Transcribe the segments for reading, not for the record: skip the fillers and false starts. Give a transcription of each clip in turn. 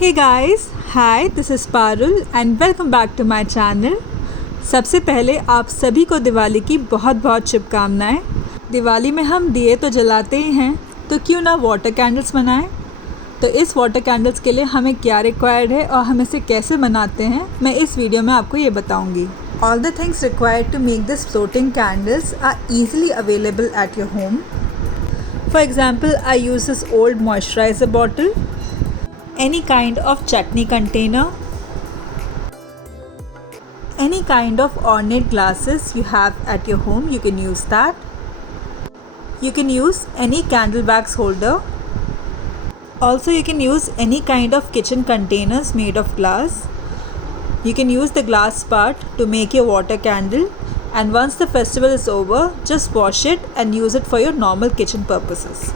Hey guys, hi this is Parul and welcome back to my channel. सबसे पहले आप सभी को दिवाली की बहुत बहुत शुभकामनाएं। दिवाली में हम दिए तो जलाते ही हैं, तो क्यों ना वाटर कैंडल्स बनाएं। तो इस वाटर कैंडल्स के लिए हमें क्या रिक्वायर्ड है और हम इसे कैसे बनाते हैं, मैं इस वीडियो में आपको ये बताऊंगी। All the things required to make this floating candles are easily available at your home. For example, I use this old moisturiser bottle, any kind of chutney container, any kind of ornate glasses you have at your home, you can use that. You can use any candle wax holder. Also, you can use any kind of kitchen containers made of glass. You can use the glass part to make your water candle, and once the festival is over, just wash it and use it for your normal kitchen purposes.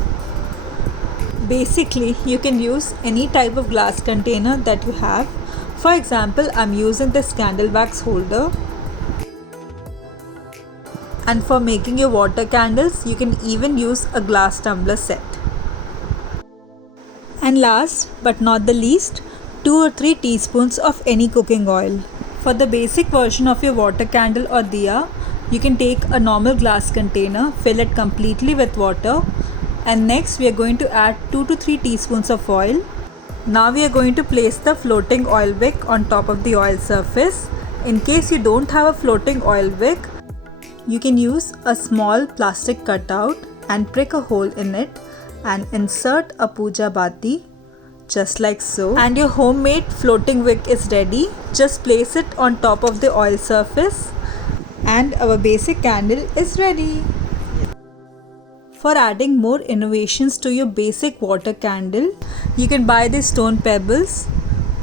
Basically, you can use any type of glass container that you have. For example, I'm using this candle wax holder. And for making your water candles, you can even use a glass tumbler set. And last but not the least, 2 or 3 teaspoons of any cooking oil. For the basic version of your water candle or diya, you can take a normal glass container, fill it completely with water, and next we are going to add 2 to 3 teaspoons of oil. Now we are going to place the floating oil wick on top of the oil surface. In case you don't have a floating oil wick, you can use a small plastic cutout and prick a hole in it and insert a puja bati just like so, and your homemade floating wick is ready. Just place it on top of the oil surface and our basic candle is ready. For adding more innovations to your basic water candle, you can buy these stone pebbles,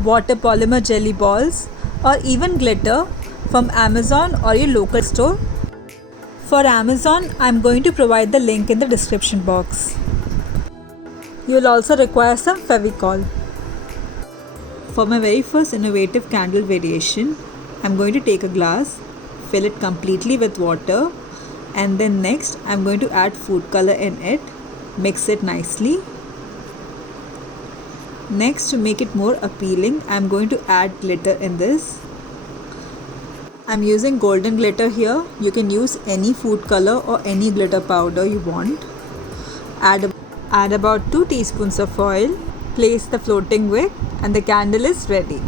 water polymer jelly balls, or even glitter from Amazon or your local store. For Amazon, I'm going to provide the link in the description box. You will also require some Fevicol. For my very first innovative candle variation, I'm going to take a glass, fill it completely with water, and then next I'm going to add food color in it, mix it nicely. Next, to make it more appealing, I'm going to add glitter in this. I'm using golden glitter here. You can use any food color or any glitter powder you want. Add about 2 teaspoons of oil, place the floating wick, and the candle is ready.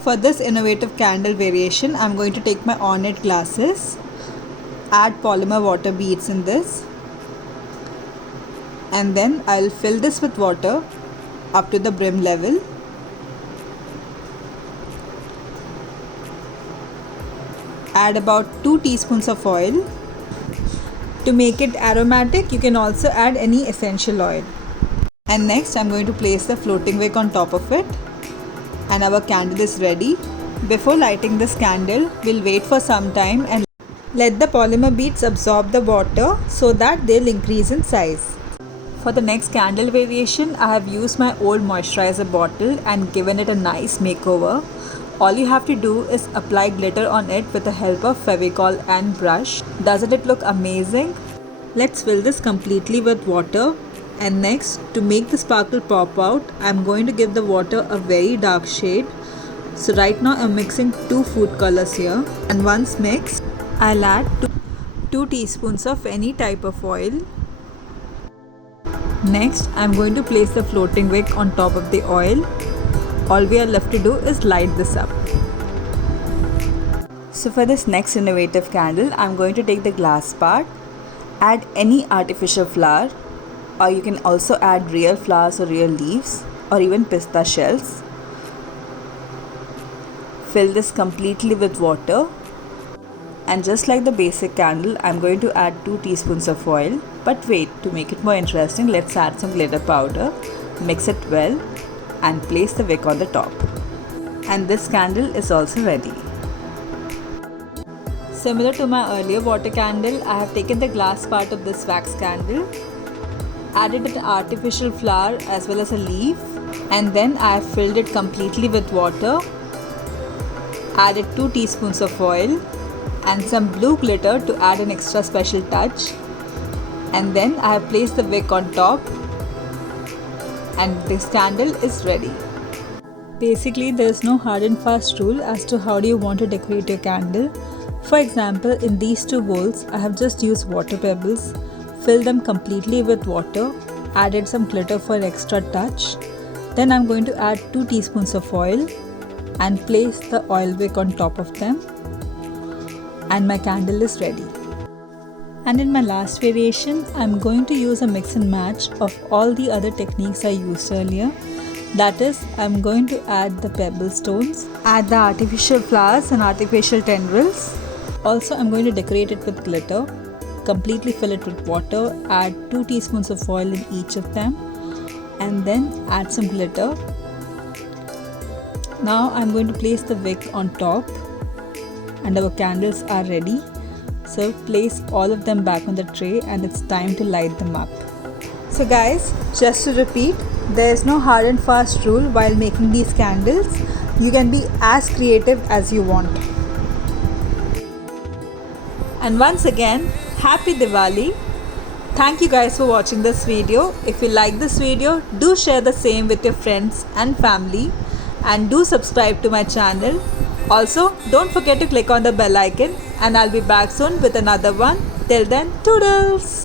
For this innovative candle variation, I'm going to take my ornate glasses, add polymer water beads in this, and then I'll fill this with water up to the brim level. Add about 2 teaspoons of oil. To make it aromatic, you can also add any essential oil. And next I'm going to place the floating wick on top of it, and our candle is ready. Before lighting this candle, we'll wait for some time and let the polymer beads absorb the water so that they'll increase in size. For the next candle variation, I have used my old moisturizer bottle and given it a nice makeover. All you have to do is apply glitter on it with the help of Fevicol and brush. Doesn't it look amazing? Let's fill this completely with water, and next, to make the sparkle pop out, I'm going to give the water a very dark shade. So right now I'm mixing 2 food colors here, and once mixed, I'll add 2 teaspoons of any type of oil. Next, I'm going to place the floating wick on top of the oil. All we are left to do is light this up. So for this next innovative candle, I'm going to take the glass part, add any artificial flower, or you can also add real flowers or real leaves, or even pista shells. Fill this completely with water. And just like the basic candle, I'm going to add 2 teaspoons of oil. But wait, to make it more interesting, let's add some glitter powder, mix it well, and place the wick on the top. And this candle is also ready. Similar to my earlier water candle, I have taken the glass part of this wax candle, added an artificial flower as well as a leaf, and then I have filled it completely with water, added 2 teaspoons of oil, and some blue glitter to add an extra special touch, and then I have placed the wick on top, and this candle is ready. Basically, there is no hard and fast rule as to how do you want to decorate your candle. For example, in these two bowls, I have just used water pebbles, filled them completely with water, added some glitter for extra touch. Then I'm going to add 2 teaspoons of oil and place the oil wick on top of them, and my candle is ready. And in my last variation, I'm going to use a mix and match of all the other techniques I used earlier. That is, I'm going to add the pebble stones, add the artificial flowers and artificial tendrils. Also, I'm going to decorate it with glitter, completely fill it with water, add 2 teaspoons of oil in each of them, and then add some glitter. Now I'm going to place the wick on top and our candles are ready. So place all of them back on the tray and it's time to light them up. So guys, just to repeat, there is no hard and fast rule while making these candles. You can be as creative as you want. And once again, happy Diwali! Thank you guys for watching this video. If you like this video, do share the same with your friends and family, and do subscribe to my channel. Also, don't forget to click on the bell icon, and I'll be back soon with another one. Till then, toodles!